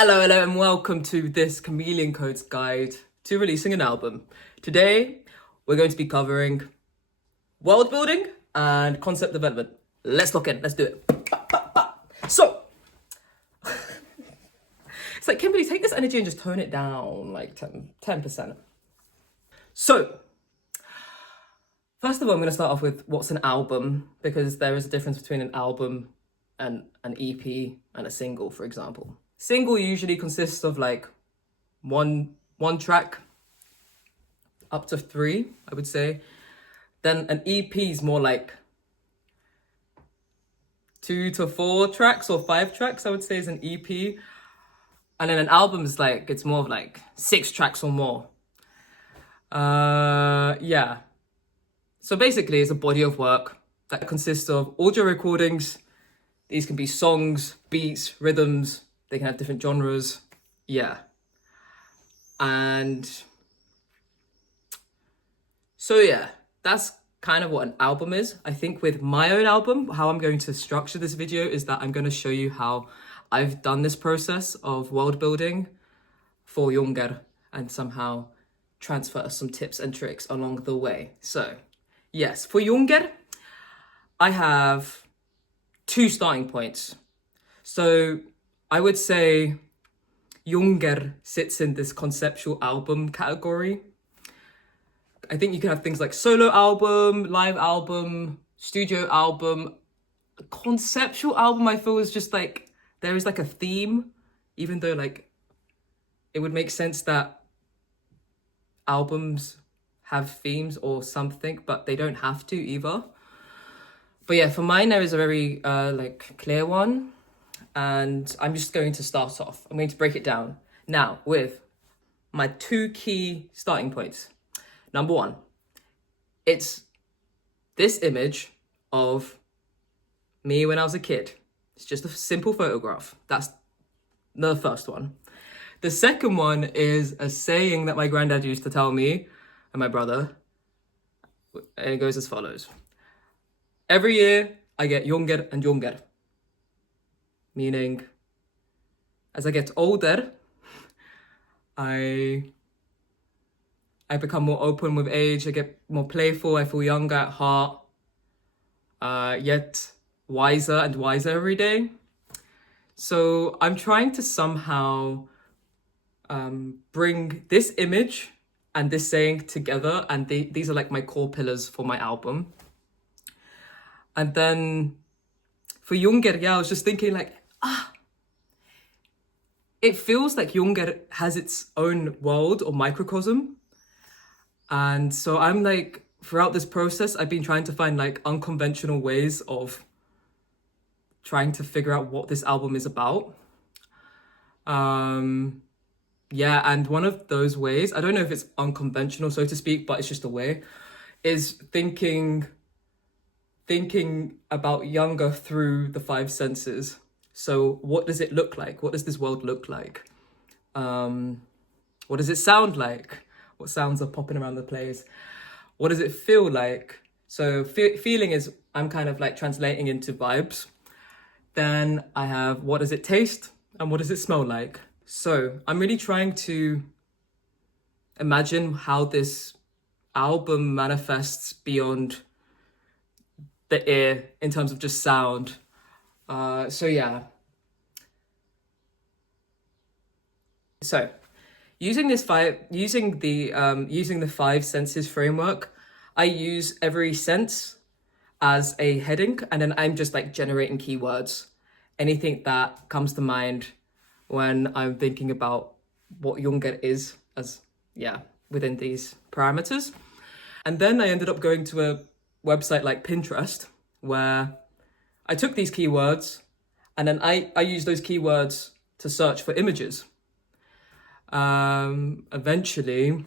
Hello, and welcome to this Chameleon Code's guide to releasing an album. Today, we're going to be covering world building and concept development. Let's lock in, let's do it. So, it's like, Kimberly, take this energy and just tone it down like 10%. So, first of all, I'm going to start off with what's an album, because there is a difference between an album and an EP and a single, for example. Single usually consists of like one track, up to 3, I would say. Then an EP is more like 2 to 4 tracks or 5 tracks, I would say, is an EP. And then an album is like, it's more of like 6 tracks or more. Yeah. So basically it's a body of work that consists of audio recordings. These can be songs, beats, rhythms. They can have different genres. Yeah. And so yeah, that's kind of what an album is. I think with my own album, how I'm going to structure this video is that I'm going to show you how I've done this process of world building for Younger and somehow transfer some tips and tricks along the way. So yes, for Younger, I have 2 starting points. So I would say Younger sits in this conceptual album category. I think you can have things like solo album, live album, studio album. Conceptual album, I feel, is just like, there is like a theme, even though like it would make sense that albums have themes or something, but they don't have to either. But yeah, for mine, there is a very like clear one. And I'm just going to start off. I'm going to break it down now with my 2 key starting points. Number 1, it's this image of me when I was a kid. It's just a simple photograph. That's the first one. The second one is a saying that my granddad used to tell me and my brother. And it goes as follows. Every year I get younger and younger. Meaning, as I get older, I become more open with age, I get more playful, I feel younger at heart, yet wiser and wiser every day. So I'm trying to somehow bring this image and this saying together, and these are like my core pillars for my album. And then for Younger, yeah, I was just thinking like, it feels like Younger has its own world or microcosm. And so I'm like, throughout this process, I've been trying to find like unconventional ways of trying to figure out what this album is about. Yeah, and one of those ways, I don't know if it's unconventional, so to speak, but it's just a way, is thinking about Younger through the 5 senses. So what does it look like? What does this world look like? What does it sound like? What sounds are popping around the place? What does it feel like? So feeling is, I'm kind of like translating into vibes. Then I have, what does it taste? And what does it smell like? So I'm really trying to imagine how this album manifests beyond the ear in terms of just sound. So yeah. So using the 5 senses framework, I use every sense as a heading, and then I'm just like generating keywords, anything that comes to mind when I'm thinking about what Younger is, as within these parameters. And then I ended up going to a website like Pintrest, where I took these keywords and then I used those keywords to search for images. Eventually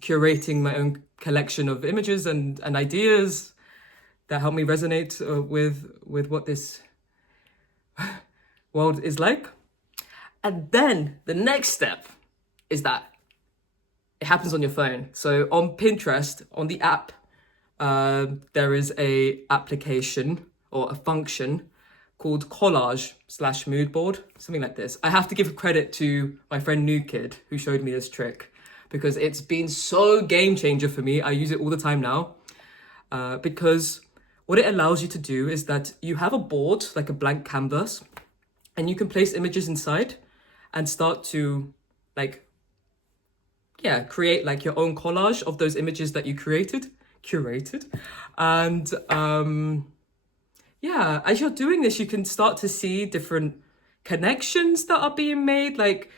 curating my own collection of images and ideas that help me resonate with what this world is like. And then the next step is that it happens on your phone. So on Pinterest, on the app, there is a application or a function called Collage / Moodboard, something like this. I have to give credit to my friend New Kid who showed me this trick because it's been so game changer for me. I use it all the time now because what it allows you to do is that you have a board, like a blank canvas, and you can place images inside and start to create like your own collage of those images that you curated. And as you're doing this, you can start to see different connections that are being made. Like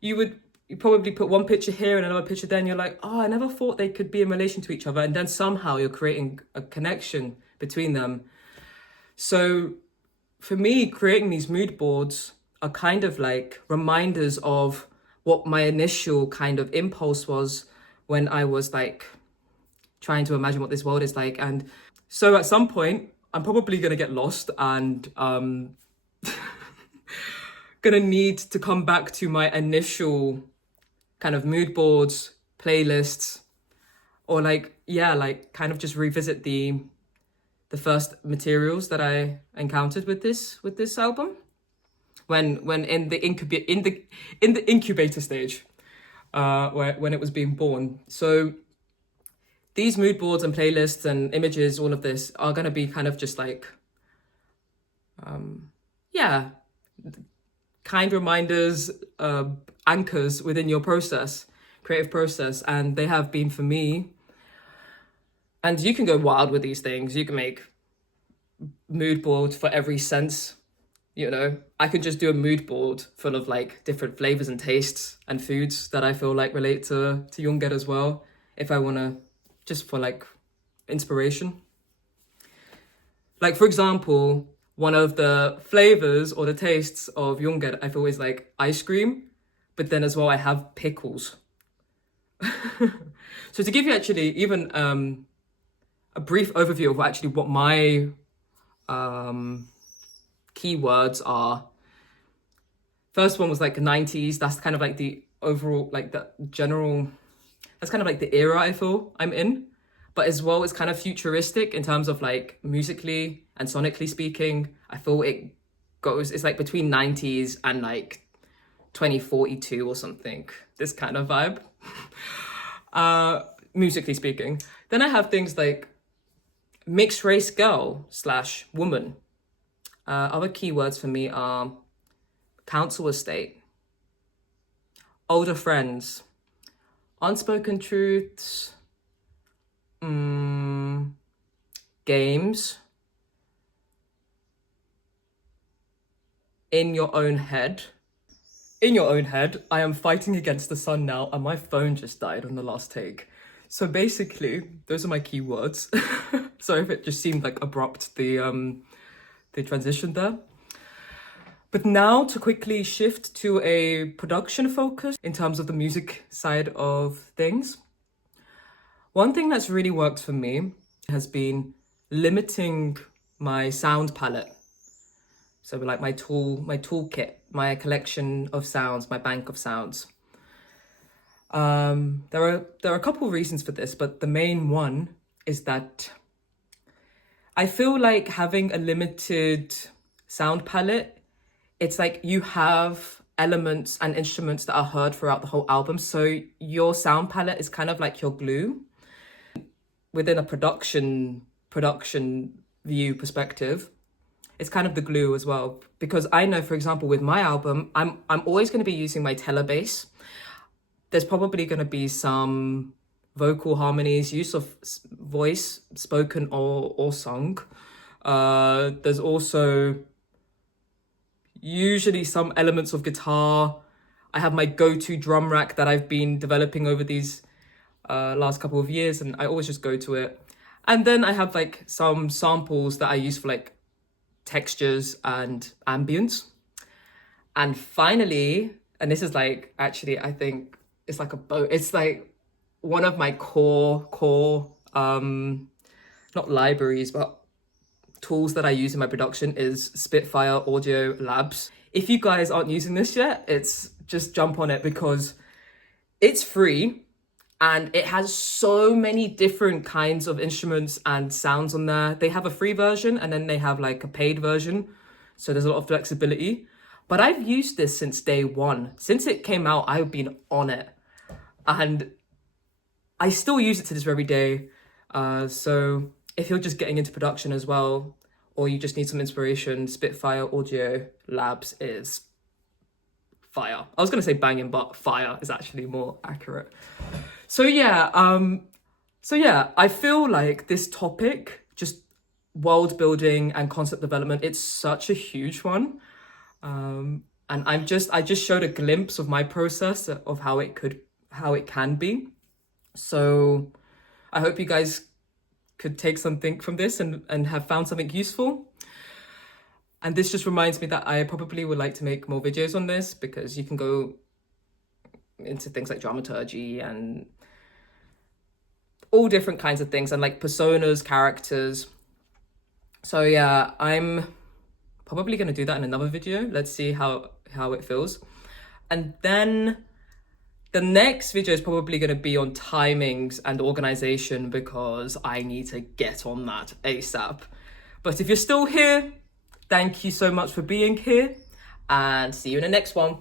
you probably put one picture here and another picture there, and you're like, oh, I never thought they could be in relation to each other. And then somehow you're creating a connection between them. So for me, creating these mood boards are kind of like reminders of what my initial kind of impulse was when I was like trying to imagine what this world is like. And so at some point, I'm probably going to get lost and going to need to come back to my initial kind of mood boards, playlists, or kind of just revisit the first materials that I encountered with this album when in the incubator stage, when it was being born. So these mood boards and playlists and images, all of this are going to be kind of just like, kind reminders, anchors within your creative process. And they have been for me. And you can go wild with these things. You can make mood boards for every sense. You know, I could just do a mood board full of like different flavors and tastes and foods that I feel like relate to Jungget as well. If I want to, just for like inspiration. Like, for example, one of the flavors or the tastes of Jungget, I feel is like ice cream, but then as well, I have pickles. So to give you actually even a brief overview of actually what my keywords are. First one was like 90s. That's kind of like the overall, like the general, that's kind of like the era I feel I'm in. But as well, it's kind of futuristic in terms of like musically and sonically speaking. I feel it's like between 90s and like 2042 or something. This kind of vibe, musically speaking. Then I have things like mixed race girl / woman. Other keywords for me are council estate, older friends, unspoken truths, games, in your own head. In your own head, I am fighting against the sun now, and my phone just died on the last take. So basically, those are my keywords. Sorry if it just seemed like abrupt, the transition there. But now to quickly shift to a production focus in terms of the music side of things. One thing that's really worked for me has been limiting my sound palette. So like my toolkit, my collection of sounds, my bank of sounds. There are a couple of reasons for this, but the main one is that I feel like having a limited sound palette, it's like you have elements and instruments that are heard throughout the whole album. So your sound palette is kind of like your glue within a production view perspective. It's kind of the glue as well, because I know, for example, with my album, I'm always going to be using my tenor bass. There's probably going to be some vocal harmonies, use of voice, spoken or sung. There's also usually some elements of guitar. I have my go-to drum rack that I've been developing over these last couple of years, and I always just go to it. And then I have like some samples that I use for like textures and ambience. And finally, and this is like, actually, I think it's like it's like one of my core, not libraries, but tools that I use in my production is Spitfire Audio Labs. If you guys aren't using this yet, just jump on it because it's free and it has so many different kinds of instruments and sounds on there. They have a free version and then they have like a paid version. So there's a lot of flexibility. But I've used this since day one. Since it came out, I've been on it. And I still use it to this very day. So if you're just getting into production as well, or you just need some inspiration, Spitfire Audio Labs is fire. I was going to say banging, but fire is actually more accurate. So yeah, I feel like this topic, just world building and concept development, it's such a huge one. And I just showed a glimpse of my process of how it can be. So I hope you guys could take something from this and have found something useful. And this just reminds me that I probably would like to make more videos on this, because you can go into things like dramaturgy and all different kinds of things, and like personas, characters. So yeah, I'm probably going to do that in another video. Let's see how it feels. And then the next video is probably going to be on timings and organization, because I need to get on that ASAP. But if you're still here, thank you so much for being here, and see you in the next one.